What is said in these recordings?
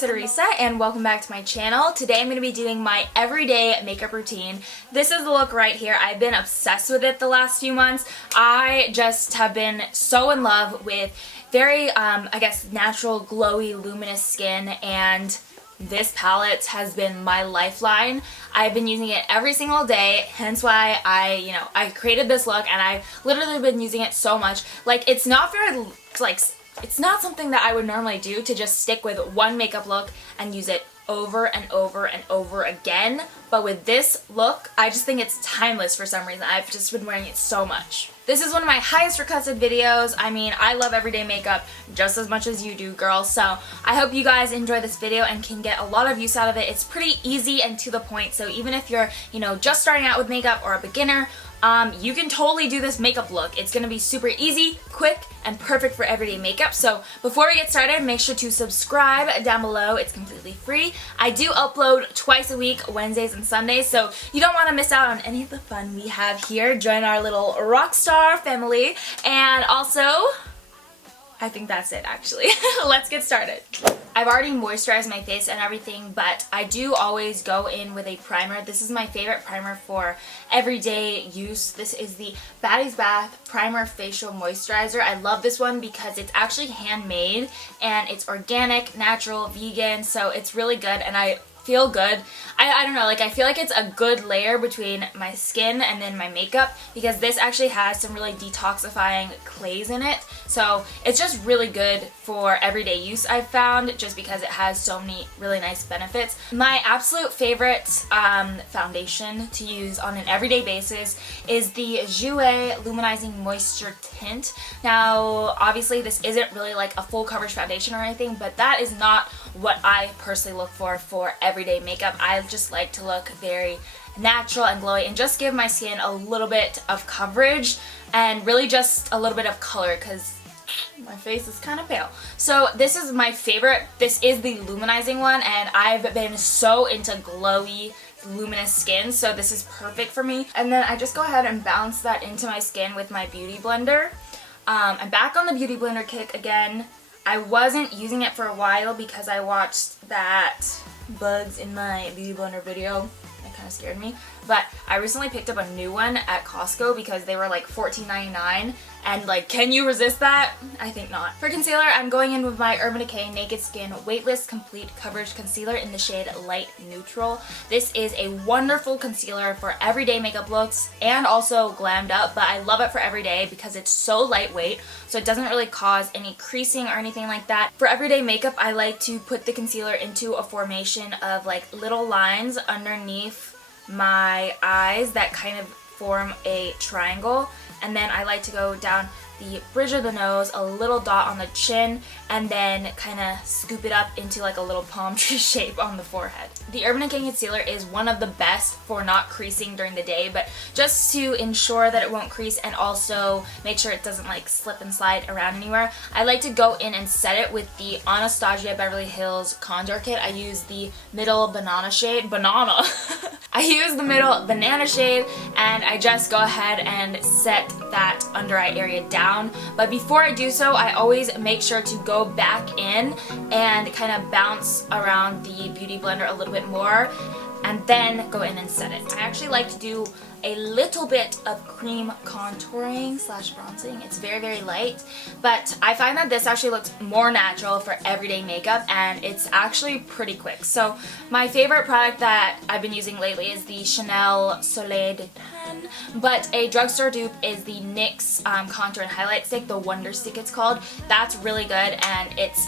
NEWROXETTEARISA and welcome back to my channel. Today I'm going to be doing my everyday makeup routine. This is the look right here. I've been obsessed with it the last few months. I just have been so in love with very, I guess, natural, glowy, luminous skin, and this palette has been my lifeline. I've been using it every single day, hence why I created this look, and I've literally been using it so much. Like, it's not very, it's not something that I would normally do, to just stick with one makeup look and use it over and over and over again. But with this look, I just think it's timeless for some reason. I've just been wearing it so much. This is one of my highest requested videos. I mean, I love everyday makeup just as much as you do, girls. So I hope you guys enjoy this video and can get a lot of use out of it. It's pretty easy and to the point. So even if you're, just starting out with makeup or a beginner, you can totally do this makeup look. It's going to be super easy, quick, and perfect for everyday makeup. So before we get started, make sure to subscribe down below. It's completely free. I do upload twice a week, Wednesdays and Sundays, so you don't want to miss out on any of the fun we have here. Join our little rock star family. And also, I think that's it actually. Let's get started. I've already moisturized my face and everything, but I do always go in with a primer. This is my favorite primer for everyday use. This is the Baddie's Bath Primer Facial Moisturizer. I love this one because it's actually handmade and it's organic, natural, vegan, so it's really good and I feel good. I don't know, like, I feel like it's a good layer between my skin and then my makeup, because this actually has some really detoxifying clays in it. So it's just really good for everyday use, I've found, just because it has so many really nice benefits. My absolute favorite foundation to use on an everyday basis is the Jouer Luminizing Moisture Tint. Now, obviously this isn't really like a full coverage foundation or anything, but that is not what I personally look for everyday makeup. I just like to look very natural and glowy and just give my skin a little bit of coverage and really just a little bit of color, because my face is kind of pale. So this is my favorite. This is the luminizing one, and I've been so into glowy, luminous skin, so this is perfect for me. And then I just go ahead and bounce that into my skin with my beauty blender. I'm back on the beauty blender kick again. I wasn't using it for a while because I watched that bugs in my beauty blender video. It kind of scared me. But I recently picked up a new one at Costco because they were like $14.99, and like, can you resist that? I think not. For concealer, I'm going in with my Urban Decay Naked Skin Weightless Complete Coverage Concealer in the shade Light Neutral. This is a wonderful concealer for everyday makeup looks and also glammed up, but I love it for everyday because it's so lightweight, so it doesn't really cause any creasing or anything like that. For everyday makeup, I like to put the concealer into a formation of like little lines underneath my eyes that kind of form a triangle, and then I like to go down the bridge of the nose, a little dot on the chin, and then kind of scoop it up into like a little palm tree shape on the forehead. The Urban Decay Concealer is one of the best for not creasing during the day, but just to ensure that it won't crease and also make sure it doesn't like slip and slide around anywhere, I like to go in and set it with the Anastasia Beverly Hills Contour Kit. I use the middle banana shade. Banana! I use the middle banana shade, and I just go ahead and set that under eye area down. But before I do so, I always make sure to go back in and kind of bounce around the beauty blender a little bit more, and then go in and set it. I actually like to do a little bit of cream contouring / bronzing. It's very, very light, but I find that this actually looks more natural for everyday makeup, and it's actually pretty quick. So my favorite product that I've been using lately is the Chanel Soleil de Tan, but a drugstore dupe is the NYX Contour and Highlight Stick, the Wonder Stick it's called. That's really good, and it's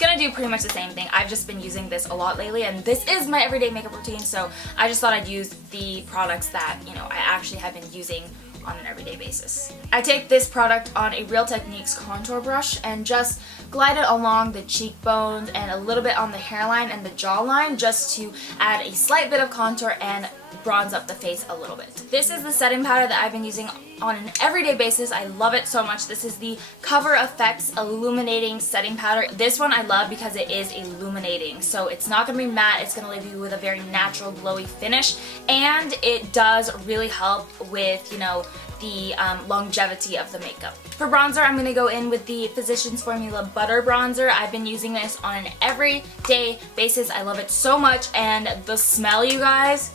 gonna do pretty much the same thing. I've just been using this a lot lately, and this is my everyday makeup routine, so I just thought I'd use the products that, I actually have been using on an everyday basis. I take this product on a Real Techniques contour brush and just glide it along the cheekbones and a little bit on the hairline and the jawline, just to add a slight bit of contour and bronze up the face a little bit. This is the setting powder that I've been using on an everyday basis. I love it so much. This is the Cover FX Illuminating Setting Powder. This one I love because it is illuminating. So it's not going to be matte. It's going to leave you with a very natural glowy finish. And it does really help with, you know, the longevity of the makeup. For bronzer, I'm going to go in with the Physicians Formula Butter Bronzer. I've been using this on an everyday basis. I love it so much, and the smell, you guys,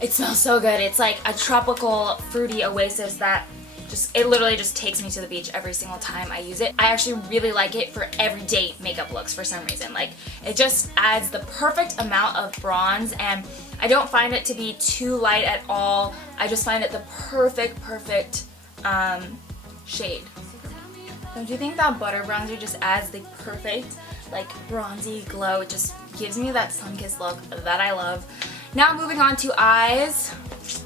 it smells so good. It's like a tropical fruity oasis that it literally just takes me to the beach every single time I use it. I actually really like it for everyday makeup looks for some reason. Like, it just adds the perfect amount of bronze, and I don't find it to be too light at all. I just find it the perfect shade. Don't you think that butter bronzer just adds the perfect, like, bronzy glow? It just gives me that sun-kissed look that I love. Now moving on to eyes.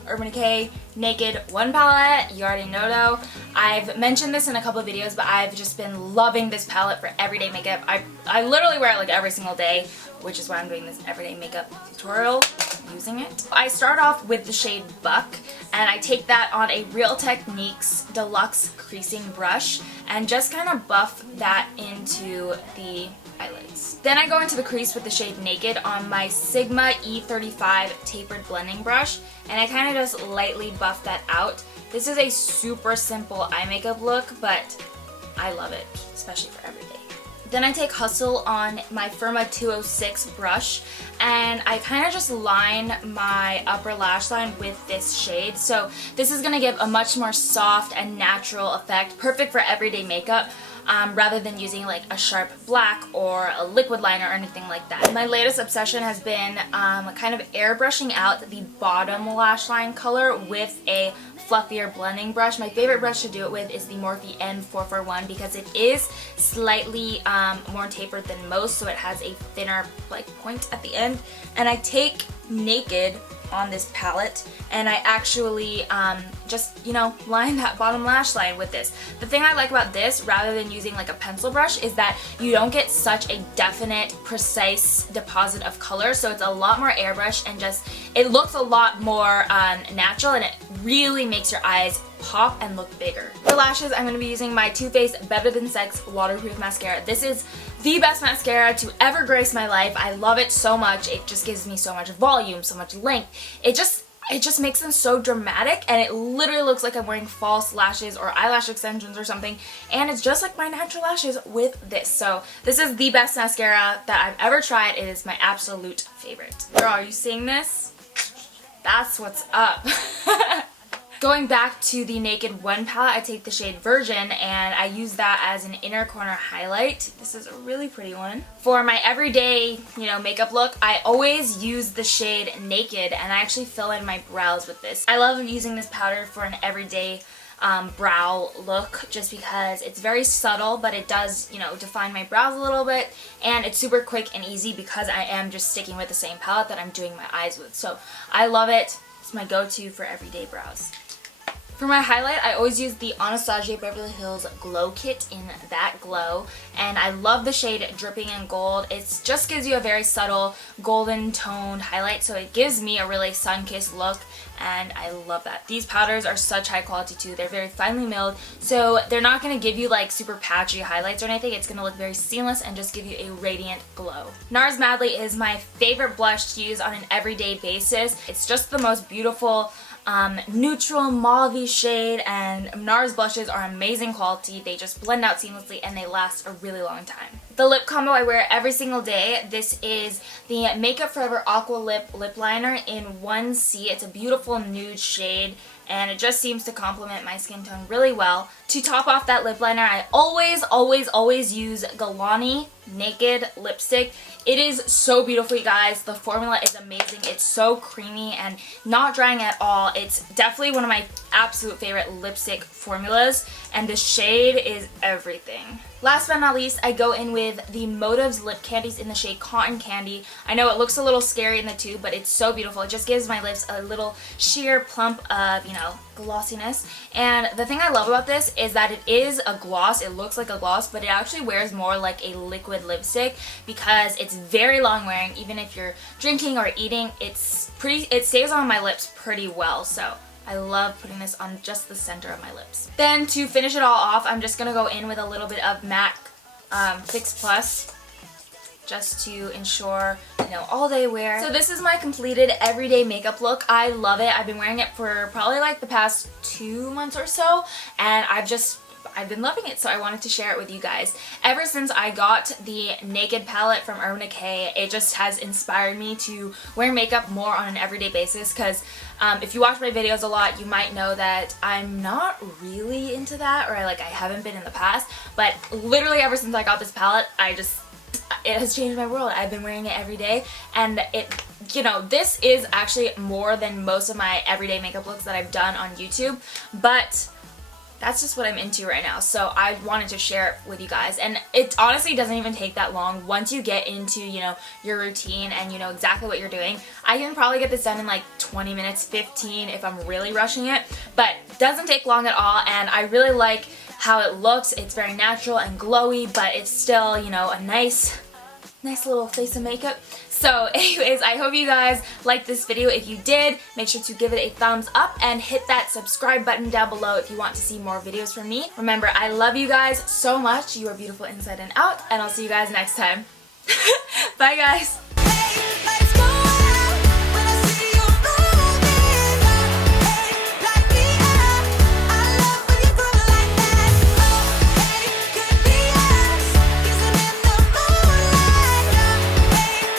Urban Decay Naked One Palette. You already know though. I've mentioned this in a couple of videos, but I've just been loving this palette for everyday makeup. I literally wear it like every single day, which is why I'm doing this everyday makeup tutorial using it. I start off with the shade Buck, and I take that on a Real Techniques Deluxe Creasing Brush and just kind of buff that into the eyelids. Then I go into the crease with the shade Naked on my Sigma E35 Tapered Blending Brush, and I kind of just lightly buff that out. This is a super simple eye makeup look, but I love it, especially for every day. Then I take Hustle on my Firma 206 brush, and I kind of just line my upper lash line with this shade. So this is going to give a much more soft and natural effect, perfect for everyday makeup. Rather than using like a sharp black or a liquid liner or anything like that. My latest obsession has been kind of airbrushing out the bottom lash line color with a fluffier blending brush. My favorite brush to do it with is the Morphe N441 because it is slightly more tapered than most, so it has a thinner like point at the end. And I take Naked on this palette, and I actually just, you know, line that bottom lash line with this. The thing I like about this, rather than using like a pencil brush, is that you don't get such a definite, precise deposit of color, so it's a lot more airbrush, and just, it looks a lot more natural, and it really makes your eyes pop and look bigger. For lashes, I'm going to be using my Too Faced Better Than Sex Waterproof Mascara. This is the best mascara to ever grace my life. I love it so much. It just gives me so much volume, so much length. It just makes them so dramatic, and it literally looks like I'm wearing false lashes or eyelash extensions or something, and it's just like my natural lashes with this. So this is the best mascara that I've ever tried. It is my absolute favorite. Girl, are you seeing this? That's what's up. Going back to the Naked One palette, I take the shade Virgin, and I use that as an inner corner highlight. This is a really pretty one. For my everyday, you know, makeup look, I always use the shade Naked, and I actually fill in my brows with this. I love using this powder for an everyday brow look just because it's very subtle, but it does, you know, define my brows a little bit, and it's super quick and easy because I am just sticking with the same palette that I'm doing my eyes with. So I love it. It's my go-to for everyday brows. For my highlight, I always use the Anastasia Beverly Hills Glow Kit in That Glow, and I love the shade Dripping in Gold. It just gives you a very subtle golden toned highlight, so it gives me a really sun-kissed look, and I love that. These powders are such high quality too. They're very finely milled, so they're not going to give you like super patchy highlights or anything. It's going to look very seamless and just give you a radiant glow. NARS Madly is my favorite blush to use on an everyday basis. It's just the most beautiful neutral mauve shade, and NARS blushes are amazing quality. They just blend out seamlessly and they last a really long time. The lip combo I wear every single day. This is the Makeup Forever Aqua Lip Liner in 1C. It's a beautiful nude shade, and it just seems to complement my skin tone really well. To top off that lip liner, I always use Galani Naked Lipstick. It is so beautiful, you guys. The formula is amazing. It's so creamy and not drying at all. It's definitely one of my absolute favorite lipstick formulas, and the shade is everything. Last but not least, I go in with the Motives Lip Candies in the shade Cotton Candy. I know it looks a little scary in the tube, but it's so beautiful. It just gives my lips a little sheer plump of, you know, glossiness. And the thing I love about this is that it is a gloss. It looks like a gloss, but it actually wears more like a liquid lipstick because it's very long wearing. Even if you're drinking or eating, it stays on my lips pretty well. So I love putting this on just the center of my lips. Then to finish it all off, I'm just going to go in with a little bit of MAC Fix Plus, just to ensure, you know, all day wear. So this is my completed everyday makeup look. I love it. I've been wearing it for probably like the past 2 months or so, and I've been loving it, so I wanted to share it with you guys. Ever since I got the Naked palette from Urban Decay, it just has inspired me to wear makeup more on an everyday basis, because if you watch my videos a lot, you might know that I'm not really into that, or I haven't been in the past, but literally ever since I got this palette, it has changed my world. I've been wearing it every day, and you know, this is actually more than most of my everyday makeup looks that I've done on YouTube, but that's just what I'm into right now, so I wanted to share it with you guys. And it honestly doesn't even take that long. Once you get into, you know, your routine and you know exactly what you're doing, I can probably get this done in like 20 minutes, 15 if I'm really rushing it, but it doesn't take long at all, and I really like how it looks. It's very natural and glowy, but it's still, you know, a nice little face of makeup. So anyways, I hope you guys liked this video. If you did, make sure to give it a thumbs up and hit that subscribe button down below if you want to see more videos from me. Remember, I love you guys so much. You are beautiful inside and out, and I'll see you guys next time. Bye guys!